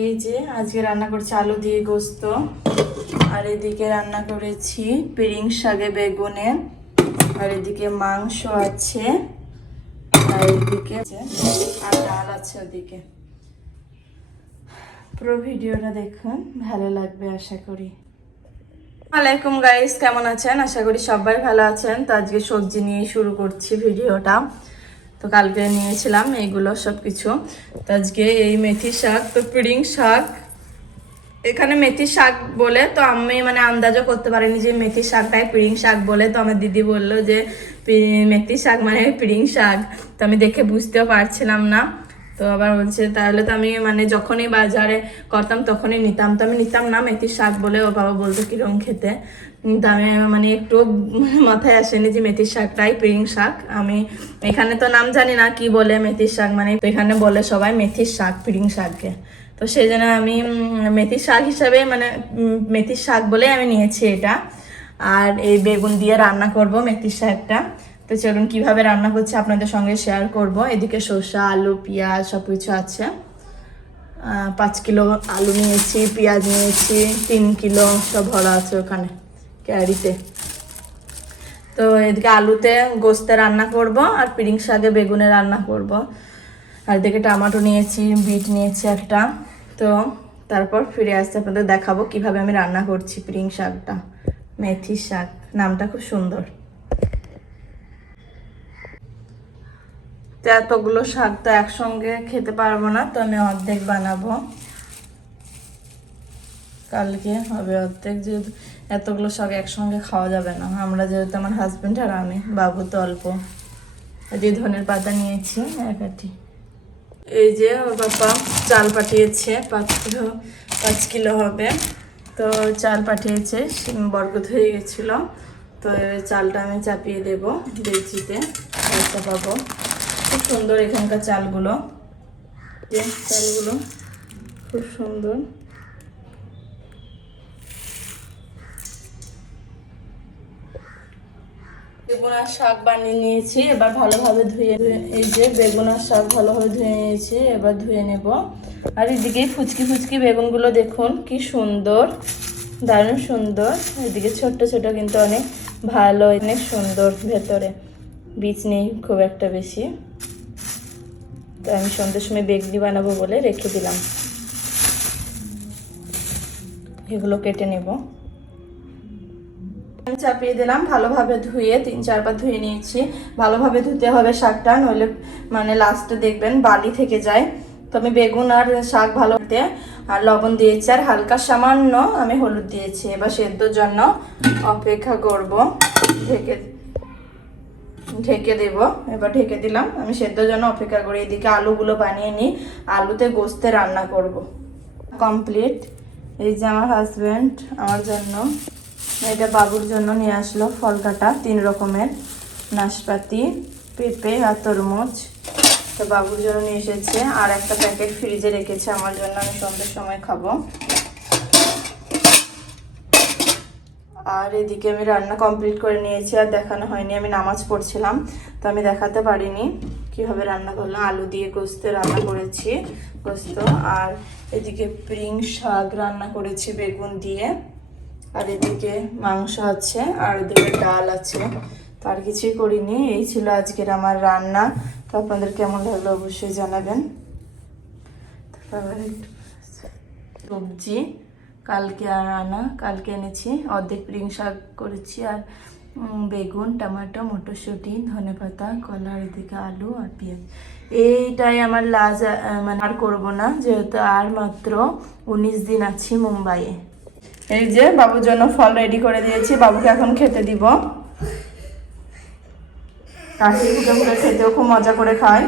এই যে আজকে রান্না করছি আলু দিয়ে গোস্ত, আর এদিকে রান্না করেছি পিরিং শাকে বেগুনে, আর এদিকে মাংস আছে, আর এদিকে আর ডাল আছে ওদিকে। পুরো ভিডিওটা দেখুন, ভালো লাগবে আশা করি। ওয়ালাইকুম গাইস, কেমন আছেন? আশা করি সবাই ভালো আছেন। তো আজকে সবজি নিয়ে শুরু করছি ভিডিওটা। তো কালকে নিয়েছিলাম এইগুলো সব কিছু। তো আজকে এই মেথি শাক, তো পিরিং শাক, এখানে মেথি শাক বলে, তো আমি মানে আন্দাজও করতে পারিনি যে মেথি শাকটাই পিরিং শাক বলে। তো আমার দিদি বললো যে মেথি শাক মানে পিরিং শাক, তো আমি দেখে বুঝতেও পারছিলাম না। তো আবার বলছে তাহলে তো আমি মানে যখনই বাজারে করতাম তখনই নিতাম, তো আমি নিতাম না মেথি শাক বলে। ও বাবা বলতো কিরম খেতে, তো আমি মানে একটু মাথায় আসেনি যে মেথি শাকটাই পিরিং শাক। আমি এখানে তো নাম জানি না কি বলে মেথি শাক মানে, তো এখানে বলে সবাই মেথি শাক পিরিং শাককে। তো সেই জন্য আমি মেথি শাক হিসাবে মানে মেথি শাক বলে আমি নিয়েছি এটা। আর এই বেগুন দিয়ে রান্না করব মেথি শাকটা। তো চলুন কিভাবে রান্না করছি আপনাদের সঙ্গে শেয়ার করব। এদিকে শসা, আলু, পেঁয়াজ সব কিছু আছে। 5 কিলো আলু নিয়েছি, পেঁয়াজ নিয়েছি 3 কিলো, সব ভরা আছে ওখানে ক্যারিতে। তো এদিকে আলুতে গোস্তে রান্না করব, আর পিরিং শাকে বেগুনে রান্না করব। আর এদিকে টমেটো নিয়েছি, বিট নিয়েছি একটা। তো তারপর ফিরে আসতে আপনাদের দেখাবো কিভাবে আমি রান্না করছি পিরিং শাকটা। মেথি শাক নামটা খুব সুন্দর। তো এতগুলো শাক তো একসঙ্গে খেতে পারবো না, তো আমি অর্ধেক বানাবো, কালকে হবে অর্ধেক। যেহেতু এতগুলো শাক একসঙ্গে খাওয়া যাবে না, আমরা যেহেতু আমার হাজবেন্ড আর আমি, বাবু তো অল্প। যে ধনের পাতা নিয়েছি 1 আটি। এই যে ওর বাবা চাল পাঠিয়েছে 5 কিলো হবে। তো চাল পাঠিয়েছে, বরকত হয়ে গেছিলো। তো চালটা আমি চাপিয়ে দেবো ডেকচিতে, চাপাবো। খুব সুন্দর এখানকার চালগুলো, যে চালগুলো খুব সুন্দর। বেগুন আর শাক বানিয়ে নিয়েছি, এবার ভালোভাবে ধুয়ে, এই যে বেগুন আর শাক ভালোভাবে ধুয়ে নিয়েছি, এবার ধুয়ে নেব। আর এদিকে ফুচকি ফুচকি বেগুনগুলো দেখুন কি সুন্দর, দারুণ সুন্দর। এদিকে ছোট্ট ছোট কিন্তু অনেক ভালো, অনেক সুন্দর, ভেতরে বীজ নেই খুব একটা বেশি। তো আমি সন্ধ্যের সময় বেগনি বানাবো বলে রেখে দিলাম, এগুলো কেটে নেব। চাপিয়ে দিলাম, ভালোভাবে ধুয়ে 3-4 বার ধুয়ে নিয়েছি। ভালোভাবে ধুতে হবে শাকটা, নইলে মানে লাস্টে দেখবেন বালি থেকে যায়। তো আমি বেগুন আর শাক ভালোতে আর লবণ দিয়েছি, আর হালকা সামান্য আমি হলুদ দিয়েছি। এবার সেদ্ধর জন্য অপেক্ষা করব, ঢেকে দেব। এবার ঢেকে দিলাম, আমি সেদ্ধর জন্য অপেক্ষা করি। এদিকে আলুগুলো বানিয়ে নিই, আলুতে গোস্তে রান্না করব। কমপ্লিট। এই যে আমার হাজব্যান্ড আমার জন্য, এটা বাবুর জন্য নিয়ে আসলো ফল কাটা 3 রকমের, নাশপাতি, পেঁপে আর তরমুজ। তো বাবুর জন্য নিয়ে এসেছে, আর একটা প্যাকেট ফ্রিজে রেখেছে আমার জন্য, আমি সন্ধ্যের সময় খাবো। আর এদিকে আমি রান্না কমপ্লিট করে নিয়েছি, আর দেখানো হয়নি, আমি নামাজ পড়ছিলাম তো আমি দেখাতে পারিনি কিভাবে রান্না করলাম। আলু দিয়ে গোস্তে রান্না করেছি গোস্ত, আর এদিকে পিরিং শাক রান্না করেছি বেগুন দিয়ে, আর এদিকে মাংস আছে, আর এদিকে ডাল আছে। তো আর কিছুই করিনি, এই ছিল আজকের আমার রান্না। তো আপনাদের কেমন লাগলো অবশ্যই জানাবেন। সবজি কালকে আর আনা, কালকে এনেছি, অর্ধেক পিরিং শাক করেছি, আর বেগুন, টমেটো, মটরশুঁটি, ধনেপাতা, কলা, আর এদিকে আলু আর পেঁয়াজ। এইটাই আমার লাজ, মানে আর করবো না, যেহেতু আর মাত্র 19 দিন আছি মুম্বাইয়ে। এই যে বাবুর জন্য ফল রেডি করে দিয়েছি, বাবুকে এখন খেতে দিব। কাশি ফুটে ফুটে খেতেও খুব মজা করে খায়।